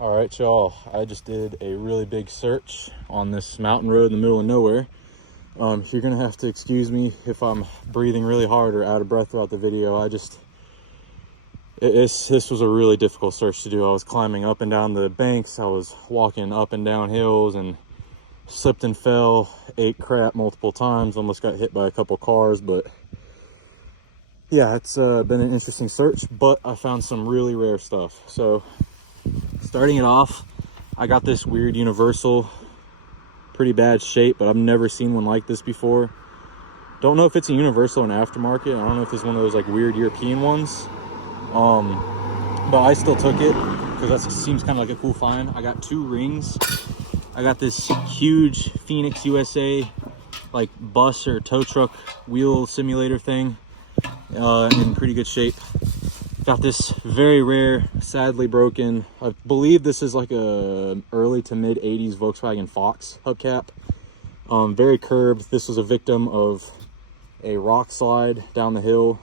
All right, y'all, I just did a really big search on this mountain road in the middle of nowhere. You're gonna have to excuse me if I'm breathing really hard or out of breath throughout the video. This was a really difficult search to do. I was climbing up and down the banks. I was walking up and down hills and slipped and fell, ate crap multiple times, almost got hit by a couple cars. But yeah, it's been an interesting search, but I found some really rare stuff. So starting it off, I got this weird Universal, pretty bad shape, but I've never seen one like this before. Don't know if it's a Universal or an aftermarket. I don't know if it's one of those like weird European ones. But I still took it because that seems kind of like a cool find. I got 2 rings. I got this huge Phoenix USA like bus or tow truck wheel simulator thing in pretty good shape. Got this very rare, sadly broken, I believe this is like a early to mid 80s Volkswagen Fox hubcap. Very curved. This was a victim of a rock slide down the hill.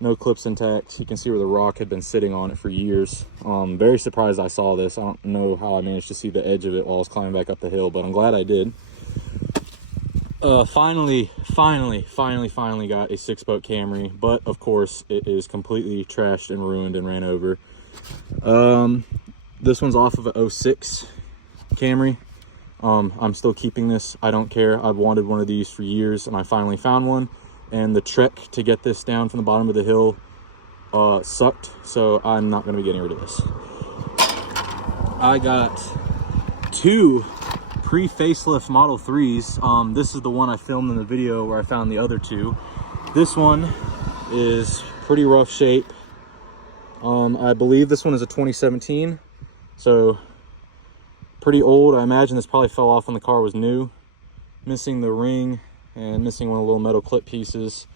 No clips intact. You can see where the rock had been sitting on it for years. Very surprised I saw this. I don't know how I managed to see the edge of it while I was climbing back up the hill, but I'm glad I did. Finally got a 6-spoke Camry, but of course it is completely trashed and ruined and ran over. This one's off of a 06 Camry. I'm still keeping this. I don't care. I've wanted one of these for years and I finally found one. And the trek to get this down from the bottom of the hill sucked, so I'm not going to be getting rid of this. I got 2 pre-facelift Model 3s. This is the one I filmed in the video where I found the other 2. This one is pretty rough shape. I believe this one is a 2017, so pretty old. I imagine this probably fell off when the car was new. Missing the ring and missing one of the little metal clip pieces.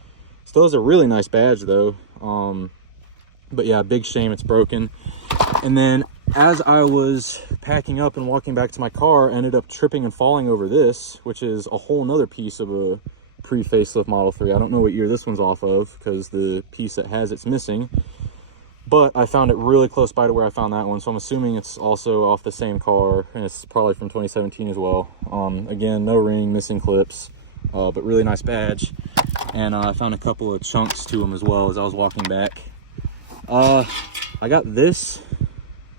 Still has a really nice badge though. But yeah, big shame it's broken. And then as I was packing up and walking back to my car, I ended up tripping and falling over this, which is a whole nother piece of a pre-facelift Model 3. I don't know what year this one's off of because the piece that has it's missing. But I found it really close by to where I found that one, so I'm assuming it's also off the same car, and it's probably from 2017 as well. Again, no ring, missing clips, but really nice badge. And I found a couple of chunks to them as well as I was walking back. I got this.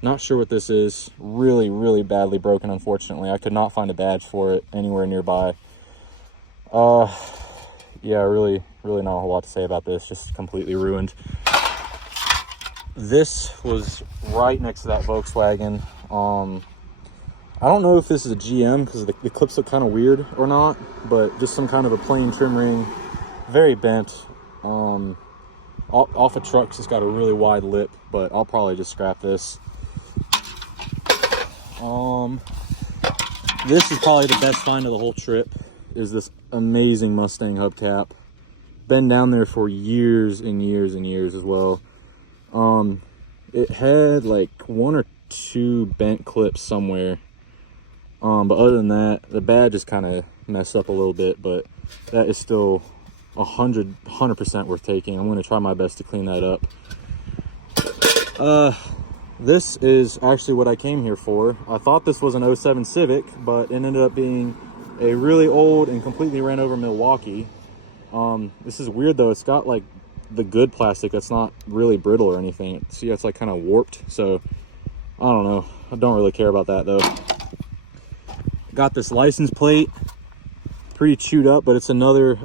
Not sure what this is. Really badly broken, unfortunately. I could not find a badge for it anywhere nearby. Yeah, really not a whole lot to say about this. Just completely ruined. This was right next to that Volkswagen. I don't know if this is a GM because the clips look kind of weird or not, but just some kind of a plain trim ring, very bent. Off a truck, just got a really wide lip, but I'll probably just scrap this. This is probably the best find of the whole trip, is this amazing Mustang hubcap. Been down there for years and years as well. It had like 1 or 2 bent clips somewhere. But other than that, the badge is kind of messed up a little bit, but that is still 100% worth taking. I'm going to try my best to clean that up. This is actually what I came here for. I thought this was an 07 Civic, but it ended up being a really old and completely ran over Milwaukee. This is weird though. It's got like the good plastic that's not really brittle or anything. See, it's like kind of warped, so I don't know. I don't really care about that though. Got this license plate, pretty chewed up, but it's another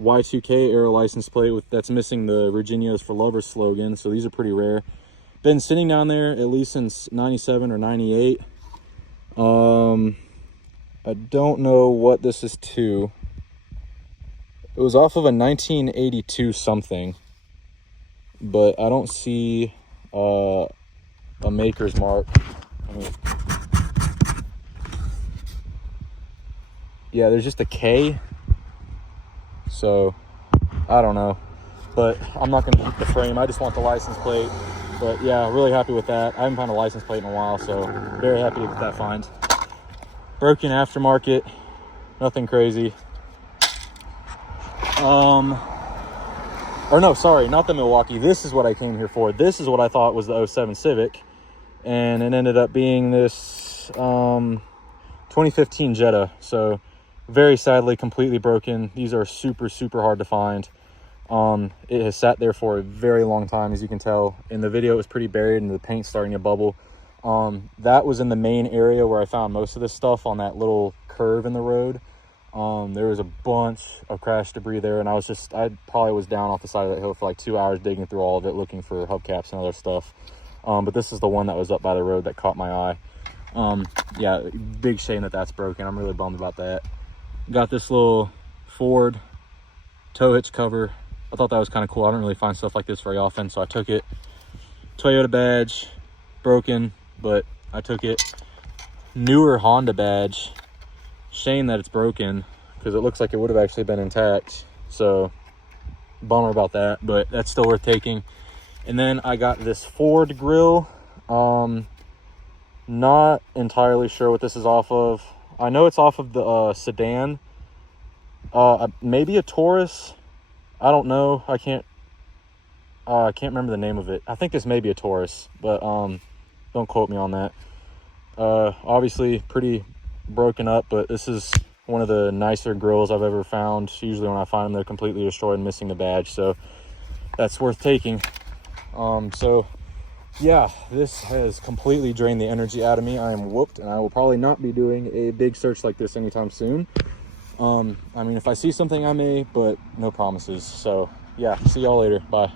Y2K era license plate that's missing the Virginia's for Lovers slogan, so these are pretty rare. Been sitting down there at least since 97 or 98. I don't know what this is to. It was off of a 1982 something, but I don't see a maker's mark. Yeah, there's just a K, so I don't know, but I'm not gonna keep the frame. I just want the license plate. But yeah, really happy with that. I haven't found a license plate in a while, so very happy with that find. Broken aftermarket, nothing crazy. Or no, sorry, not the Milwaukee. This is what I came here for. This is what I thought was the 07 Civic. and it ended up being this 2015 Jetta. So very sadly completely broken. These are super hard to find. It has sat there for a very long time, as you can tell in the video. It was pretty buried and the paint's starting to bubble. That was in the main area where I found most of this stuff, on that little curve in the road. There was a bunch of crash debris there, and I probably was down off the side of that hill for like 2 hours digging through all of it, looking for hubcaps and other stuff. But this is the one that was up by the road that caught my eye. Yeah, big shame that that's broken. I'm really bummed about that. Got this little Ford tow hitch cover. I thought that was kind of cool. I don't really find stuff like this very often, so I took it. Toyota badge, broken, but I took it. Newer Honda badge. Shame that it's broken, because it looks like it would have actually been intact. So bummer about that, but that's still worth taking. And then I got this Ford grill. Not entirely sure what this is off of. I know it's off of the sedan. Maybe a Taurus. I don't know. I can't remember the name of it. I think this may be a Taurus, but don't quote me on that. Obviously pretty broken up, but this is one of the nicer grills I've ever found. Usually when I find them, they're completely destroyed and missing the badge, so that's worth taking. So yeah, this has completely drained the energy out of me. I am whooped, and I will probably not be doing a big search like this anytime soon. I mean, if I see something, I may, but no promises. So yeah, see y'all later. Bye.